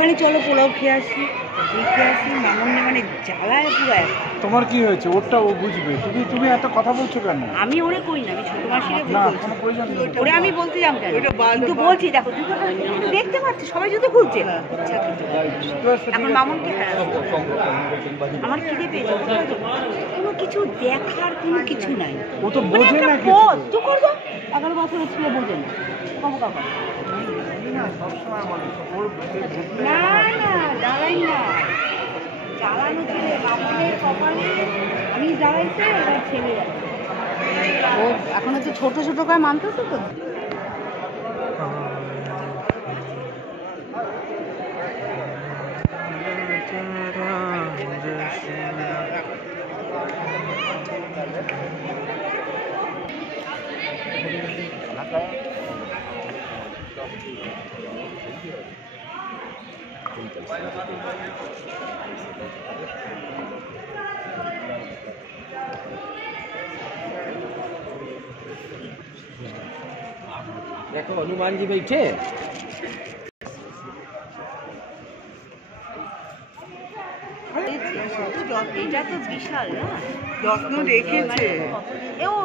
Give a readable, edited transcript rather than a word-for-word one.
একটুখানি চলো পোলাও খেয়ে আসি, খেয়ে আসি। মামুনি মানে জ্বালায় পুরো এক। তোমার কি হয়েছে? ওরটা ও বুঝবে। তুমি এত কথা বলছো কেন? আমি ওরে কই না, আমি ছোট মাসিরে না, বলছি। কোনো প্রয়োজন নেই। ওরে আমি বলতে যাবো কেন? কিন্তু বলছি দেখো জুতো দেখতে পাচ্ছি সবাই জুতো খুলছে। এখন মামুনকে হ্যাঁ আমার খিদে পেয়েছে, কোনো কিছু দেখার কোনো কিছু নাই। ও তো মানে বোঝে একটা না কিছু। পথ তো করবো, 11 বছরের ছেলে বোঝে না কম কাকা। না, সবসময় বলে ওর না না জ্বালাই না, জ্বালানো ছেলে মামুনের কপালে আমি জ্বালাইছে এবার ছেলে যাচ্ছে। ও এখন হচ্ছে ছোট ছোট করে মানতেছে তো। देखो हनुमान जी बैठे। এটা তো বিশাল না, যত্ন রেখেছে। এ ও